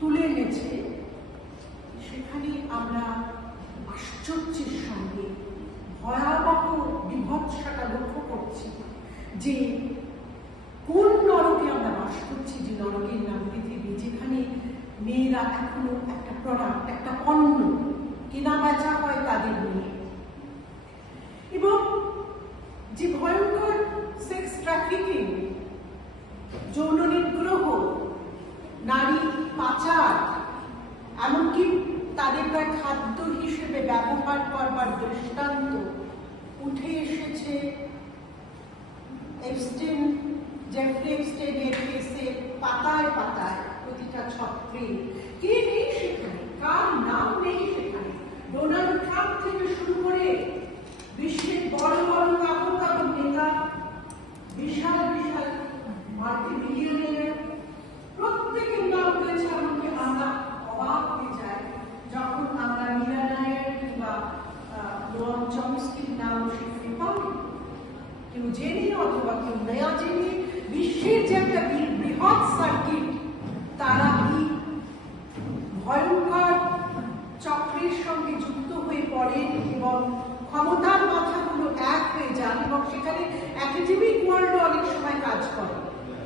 তুলে এনেছে, সেখানে আমরা আশ্চর্যের সঙ্গে ভয়াবহ বিভৎসতা লক্ষ্য করছি যে কোন নরকে আমরা বাস করছি, যে নরকের নাম পৃথিবী, যেখানে মেয়েরা এখনো একটা প্রোডাক্ট, একটা পণ্য, কেনা বেচা হয় তাদের নিয়ে, এবং যে ভয়ঙ্কর সেক্স ট্রাফিকিং, যৌন নিগ্রহ, নারী পাচার, এমনকি তাদের খাদ্য হিসেবে ব্যবহার করবার দৃষ্টান্ত উঠে এসেছে জেফ্রি এপস্টেইনের কেসে পাতায় পাতায়, প্রতিটা ছত্রে। কে নেই সেখানে, কার নাম নেই সেখানে? ডোনাল্ড ট্রাম্প থেকে শুরু করে বিশ্বের বড় বড় কাগজ নেতা, বিশাল বিশাল মাল্টিমিলিয়নিয়ার, প্রত্যেকের নাম রয়েছে। এমনকি আমরা অবাক হয়ে যাই যখন আমরা মীরা নায়ার কিংবা নোয়াম চমস্কির নাম সেখানে পাই। কেউ জেনে অথবা কেউ না জেনে বিশ্বের যে একটা বৃহৎ সার্কিট, তারা এই ভয়ঙ্কর চক্রের সঙ্গে যুক্ত হয়ে পড়েন এবং ক্ষমতার মাথাগুলো এক হয়ে যান, এবং সেখানে একাডেমিক ওয়ার্ল্ড অনেক সময় কাজ করে।